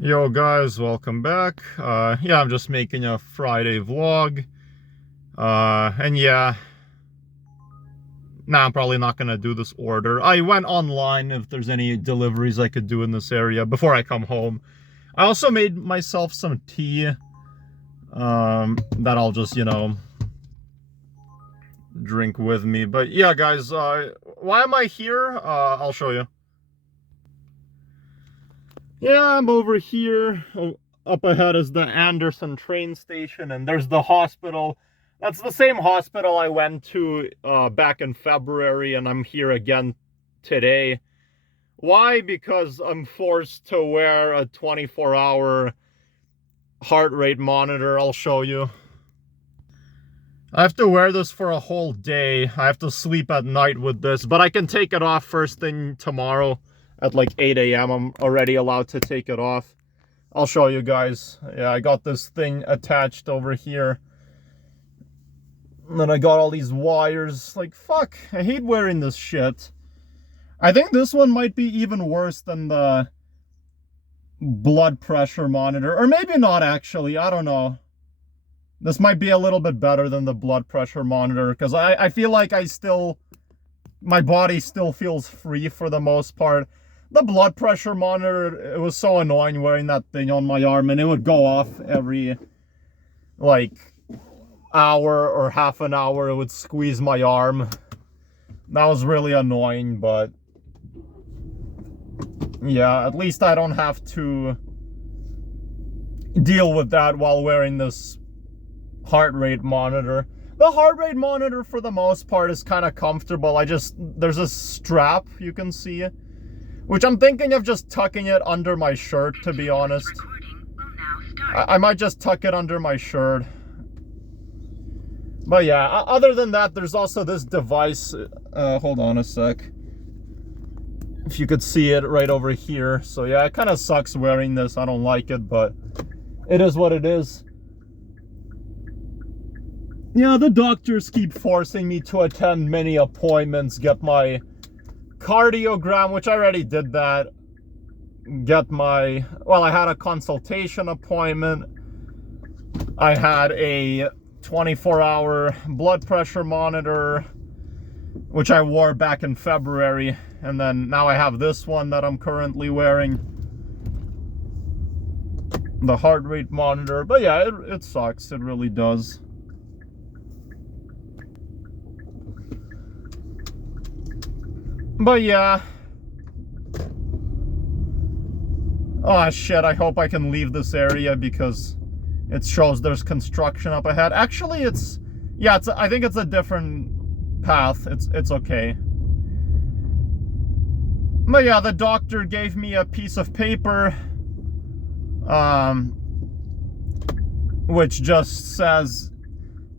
Yo guys, welcome back. Yeah, I'm just making a Friday vlog. And yeah, I'm probably not gonna do this order. I went online if there's any deliveries I could do in this area before I come home. I also made myself some tea, that I'll just, drink with me. But yeah, guys, why am I here? I'll show you. Yeah, I'm over here. Up ahead is the Anderson train station, and there's the hospital. That's the same hospital I went to back in February, and I'm here again today. Why? Because I'm forced to wear a 24-hour heart rate monitor. I'll show you. I have to wear this for a whole day. I have to sleep at night with this, but I can take it off first thing tomorrow at like 8 a.m. I'm already allowed to take it off. I'll show you guys. Yeah, I got this thing attached over here. And then I got all these wires. Like, fuck, I hate wearing this shit. I think this one might be even worse than the blood pressure monitor. Or maybe not, actually. I don't know. This might be a little bit better than the blood pressure monitor. Because I feel like my body still feels free for the most part. The blood pressure monitor, it was so annoying wearing that thing on my arm, and it would go off every, like, hour or half an hour. It would squeeze my arm. That was really annoying, but yeah, at least I don't have to deal with that while wearing this heart rate monitor. The heart rate monitor, for the most part, is kind of comfortable. There's a strap you can see, which I'm thinking of just tucking it under my shirt, to be honest. I might just tuck it under my shirt. But yeah, other than that, there's also this device. Hold on a sec. If you could see it right over here. So yeah, it kind of sucks wearing this. I don't like it, but it is what it is. Yeah, the doctors keep forcing me to attend many appointments, get my cardiogram, which I already did that. I had a consultation appointment. I had a 24-hour blood pressure monitor, which I wore back in February. And then now I have this one that I'm currently wearing. The heart rate monitor. But yeah, it sucks. It really does. But yeah. Oh shit, I hope I can leave this area because it shows there's construction up ahead. Actually, I think it's a different path. It's okay. But yeah, the doctor gave me a piece of paper, which just says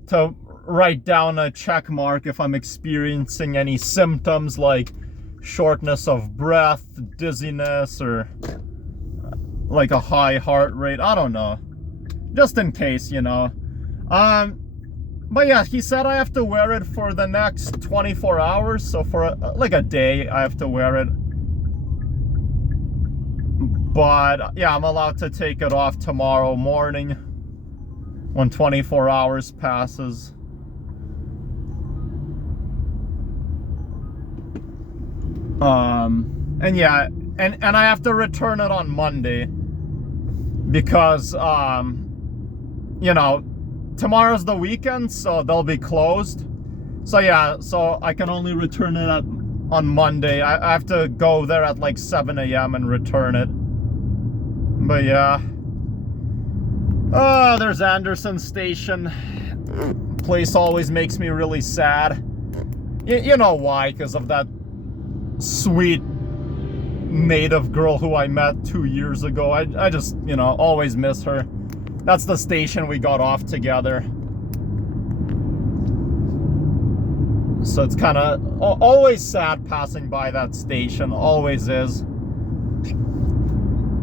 to write down a check mark if I'm experiencing any symptoms like shortness of breath, dizziness, or like a high heart rate. I don't know, just in case, but yeah, he said I have to wear it for the next 24 hours, so for like a day I have to wear it. But yeah, I'm allowed to take it off tomorrow morning when 24 hours passes. And yeah, and I have to return it on Monday because, tomorrow's the weekend, so they'll be closed. So yeah, so I can only return it on Monday. I have to go there at like 7 a.m. and return it. But yeah. Oh, there's Anderson Station. Place always makes me really sad. You know why? Because of that sweet native girl who I met 2 years ago. I just, always miss her. That's the station we got off together. So it's kind of always sad passing by that station. Always is.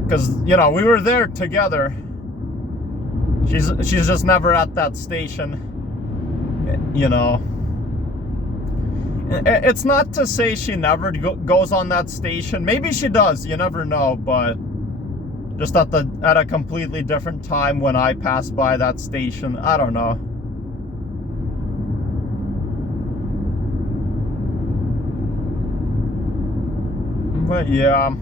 Because, we were there together. She's just never at that station. It's not to say she never goes on that station. Maybe she does, you never know, but just at a completely different time when I pass by that station. I don't know. But yeah.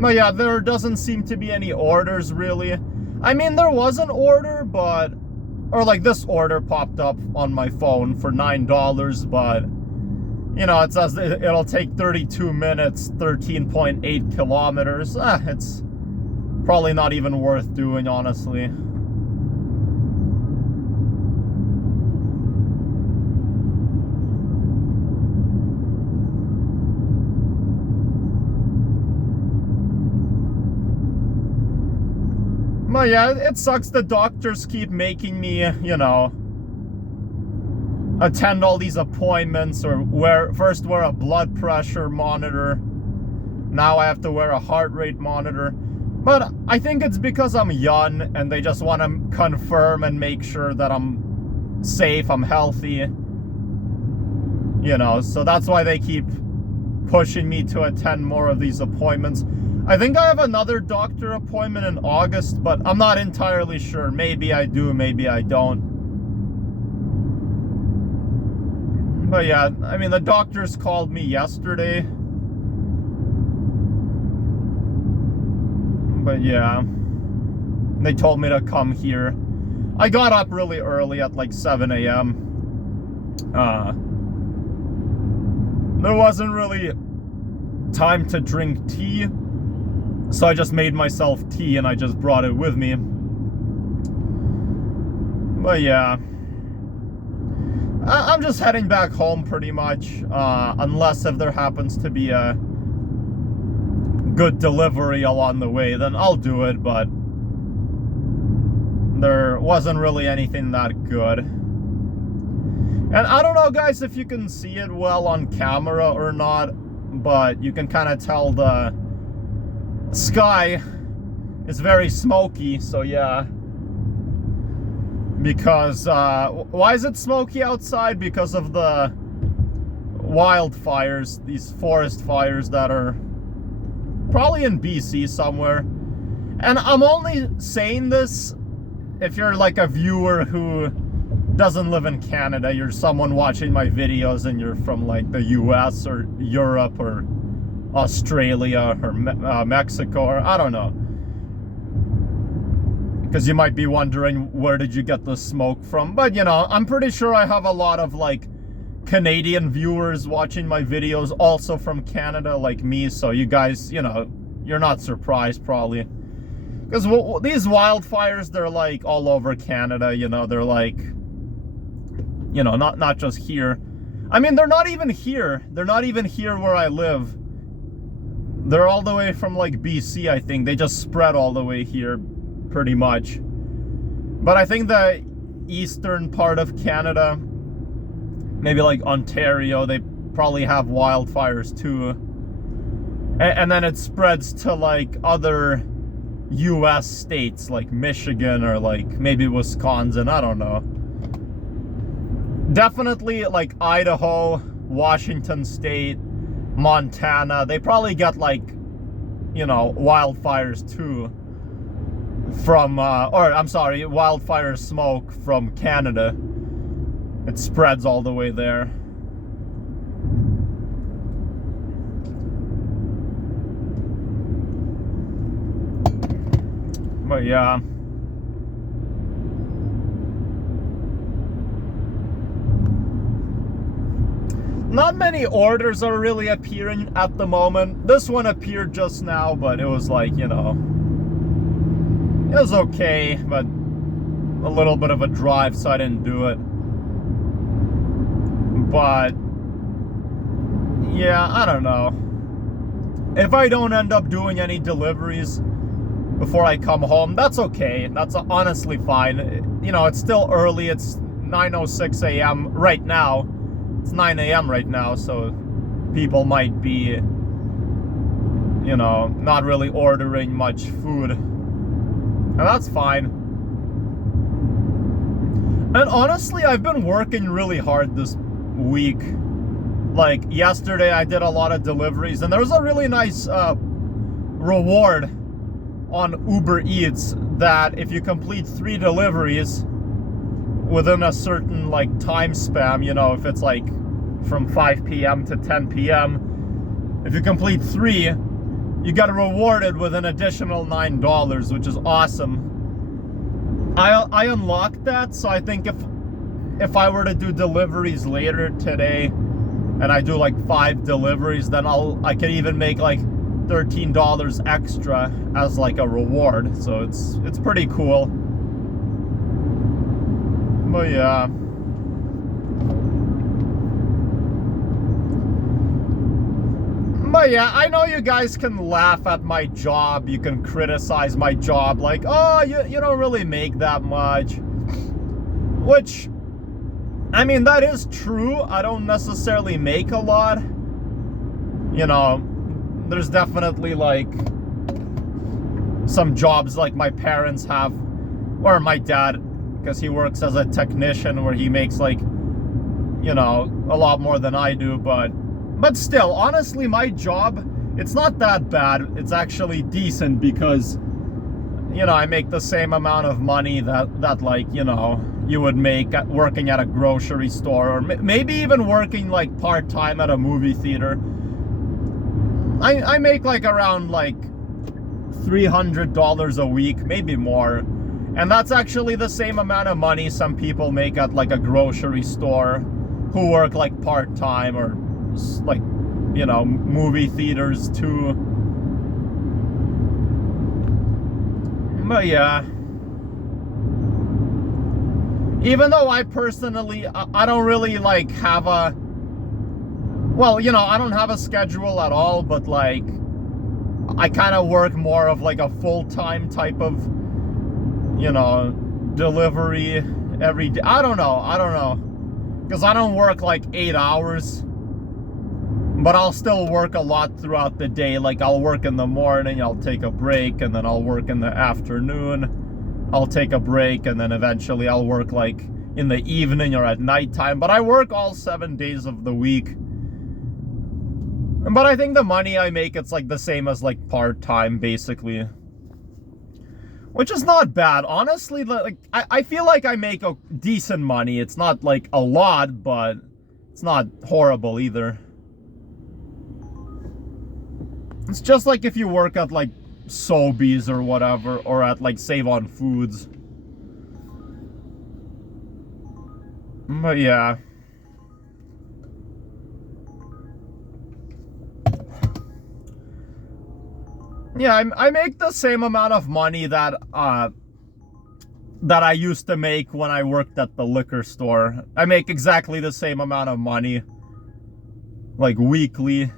But yeah, there doesn't seem to be any orders really. I mean, there was an order, but, or like this order popped up on my phone for $9, but you know, it says it'll take 32 minutes, 13.8 kilometers. It's probably not even worth doing, honestly. But yeah, it sucks the doctors keep making me, you know, attend all these appointments or first wear a blood pressure monitor. Now I have to wear a heart rate monitor. But I think it's because I'm young and they just want to confirm and make sure that I'm safe, I'm healthy. You know, so that's why they keep pushing me to attend more of these appointments. I think I have another doctor appointment in August, but I'm not entirely sure. Maybe I do, maybe I don't. But yeah, I mean, the doctors called me yesterday. But yeah, they told me to come here. I got up really early at like 7 a.m. There wasn't really time to drink tea, so I just made myself tea and I just brought it with me. But yeah, I'm just heading back home pretty much, unless if there happens to be a good delivery along the way, then I'll do it, but there wasn't really anything that good. And I don't know, guys, if you can see it well on camera or not, but you can kind of tell the sky is very smoky, so yeah. Because, why is it smoky outside? Because of the wildfires, these forest fires that are probably in BC somewhere. And I'm only saying this if you're like a viewer who doesn't live in Canada, you're someone watching my videos and you're from like the US or Europe or Australia or Mexico, or I don't know. Because you might be wondering, where did you get the smoke from? But you know, I'm pretty sure I have a lot of like Canadian viewers watching my videos also from Canada like me, so you guys, you know, you're not surprised probably. Because these wildfires, they're like all over Canada, you know, they're like, you know, not just here. I mean, they're not even here. They're not even here where I live. They're all the way from like BC, I think. They just spread all the way here, pretty much. But I think the eastern part of Canada, maybe like Ontario, they probably have wildfires too. And then it spreads to like other US states like Michigan or like maybe Wisconsin, I don't know. Definitely like Idaho, Washington State, Montana, they probably get like, you know, wildfires too from, or I'm sorry, wildfire smoke from Canada. It spreads all the way there. But yeah. Not many orders are really appearing at the moment. This one appeared just now, but it was like, you know, it was okay, but a little bit of a drive, so I didn't do it. But yeah, I don't know. If I don't end up doing any deliveries before I come home, that's okay. That's honestly fine. You know, it's still early. It's 9:06 a.m. right now. It's 9 a.m. right now, so people might be, you know, not really ordering much food. And that's fine. And honestly, I've been working really hard this week. Like yesterday I did a lot of deliveries, and there was a really nice reward on Uber Eats that if you complete 3 deliveries within a certain like time span, you know, if it's like from 5 p.m. to 10 p.m, if you complete 3, you get rewarded with an additional $9, which is awesome. I unlocked that, so I think if I were to do deliveries later today and I do like 5 deliveries, then I can even make like $13 extra as like a reward. So it's pretty cool. But yeah. But yeah, I know you guys can laugh at my job. You can criticize my job like, oh, you don't really make that much. Which, I mean, that is true. I don't necessarily make a lot. You know, there's definitely like some jobs like my parents have, or my dad, because he works as a technician, where he makes like, you know, a lot more than I do. But still, honestly, my job, it's not that bad. It's actually decent because, you know, I make the same amount of money that like, you know, you would make working at a grocery store, or maybe even working like part-time at a movie theater. I make like around like $300 a week, maybe more. And that's actually the same amount of money some people make at like a grocery store who work like part-time, or like, you know, movie theaters too. But yeah, even though I personally, I don't really like have a, well, you know, I don't have a schedule at all, but like I kind of work more of like a full-time type of, you know, delivery every day. I don't know, because I don't work like 8 hours. But I'll still work a lot throughout the day. Like I'll work in the morning, I'll take a break, and then I'll work in the afternoon, I'll take a break, and then eventually I'll work like in the evening or at nighttime. But I work all 7 days of the week. But I think the money I make, it's like the same as like part-time basically, which is not bad, honestly. Like I feel like I make a decent money. It's not like a lot, but it's not horrible either. It's just like if you work at like Sobeys or whatever, or at like Save on Foods. But yeah. Yeah, I make the same amount of money that I used to make when I worked at the liquor store. I make exactly the same amount of money, like weekly.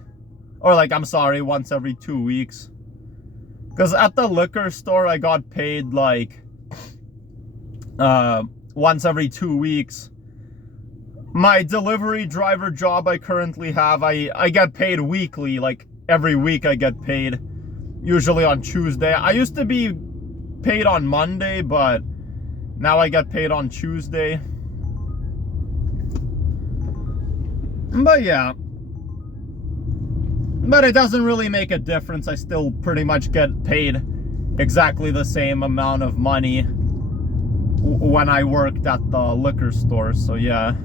Or like, I'm sorry, once every 2 weeks. Because at the liquor store, I got paid like once every 2 weeks. My delivery driver job I currently have, I get paid weekly. Like every week I get paid, usually on Tuesday. I used to be paid on Monday, but now I get paid on Tuesday. But yeah. But it doesn't really make a difference. I still pretty much get paid exactly the same amount of money when I worked at the liquor store. So yeah.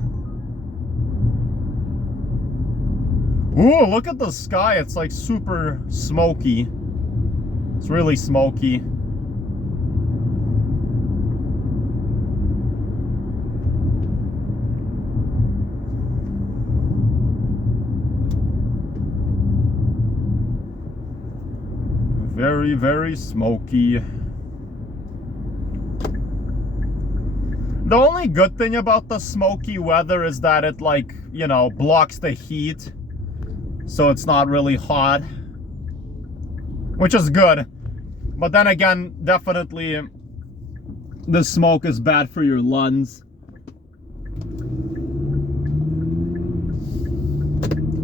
Ooh, look at the sky. It's like super smoky. It's really smoky. Very, very smoky. The only good thing about the smoky weather is that it, like, you know, blocks the heat. So it's not really hot. Which is good. But then again, definitely the smoke is bad for your lungs.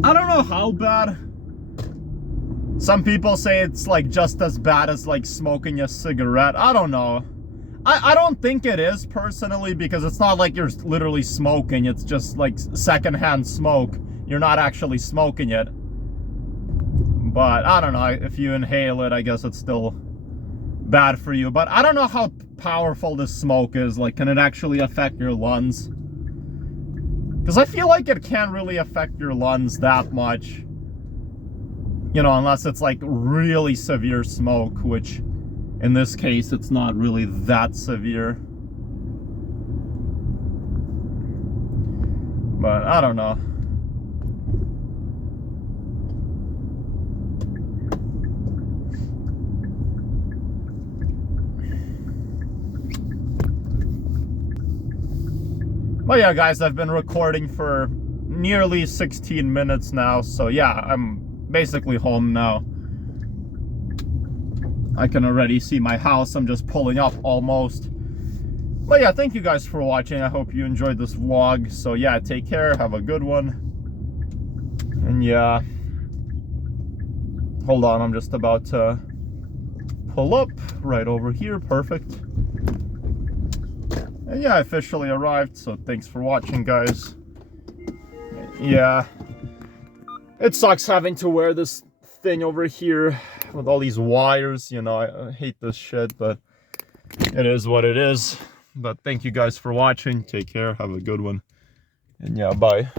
I don't know how bad. Some people say it's like just as bad as like smoking a cigarette. I don't know. I don't think it is personally, because it's not like you're literally smoking. It's just like secondhand smoke. you're not actually smoking it. But I don't know, if you inhale it, I guess it's still bad for you. But I don't know how powerful this smoke is. Like, can it actually affect your lungs? Because I feel like it can't really affect your lungs that much. You know, unless it's like really severe smoke, which in this case, it's not really that severe. But I don't know. But yeah, guys, I've been recording for nearly 16 minutes now. So yeah, I'm basically home now. I can already see my house. I'm just pulling up almost. But yeah, thank you guys for watching. I hope you enjoyed this vlog. So yeah, take care. Have a good one. And yeah. Hold on, I'm just about to pull up right over here. Perfect. And yeah, I officially arrived, so thanks for watching, guys. Yeah, it sucks having to wear this thing over here with all these wires, you know. I hate this shit, but it is what it is. But thank you guys for watching. Take care, have a good one, and yeah, bye.